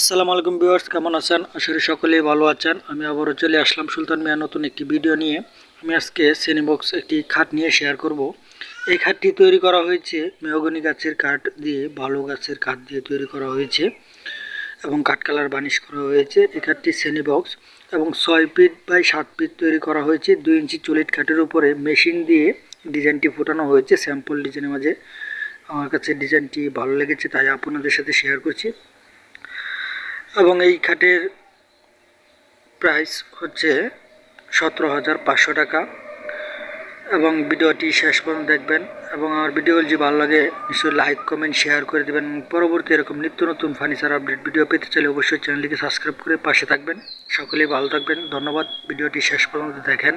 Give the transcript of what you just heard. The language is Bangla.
আসসালামু আলাইকুম ভিউয়ার্স, কেমন আছেন? আশা করি সকলেই ভালো আছেন। আমি আবারও চলে আসলাম সুলতান মিয়া নতুন একটি ভিডিও নিয়ে। আমি আজকে সেনিবক্স একটি খাট নিয়ে শেয়ার করব। এই খাটটি তৈরি করা হয়েছে মেহগনি গাছের কাঠ দিয়ে ভালো গাছের কাঠ দিয়ে তৈরি করা হয়েছে এবং কাঠ কালার বানিশ করা হয়েছে। এই খাটটি সেনিবক্স এবং ছয় ফিট বাই সাত ফিট তৈরি করা হয়েছে। দুই ইঞ্চি চলিট খাটের উপরে মেশিন দিয়ে ডিজাইনটি ফোটানো হয়েছে। স্যাম্পল ডিজাইনের মাঝে। আমার কাছে ডিজাইনটি ভালো লেগেছে, তাই আপনাদের সাথে শেয়ার করছি। এবং এই খাটের প্রাইস হচ্ছে সতেরো হাজার পাঁচশো টাকা। এবং ভিডিওটি শেষ পর্যন্ত দেখবেন। এবং আমার ভিডিওগুলো যদি ভালো লাগে, নিশ্চয়ই লাইক কমেন্ট শেয়ার করে দেবেন। পরবর্তী এরকম নিত্য নতুন ফার্নিচার আপডেট ভিডিও পেতে চাইলে অবশ্যই চ্যানেলটিকে সাবস্ক্রাইব করে পাশে থাকবেন। সকলেই ভালো থাকবেন। ধন্যবাদ। ভিডিওটি শেষ পর্যন্ত দেখেন।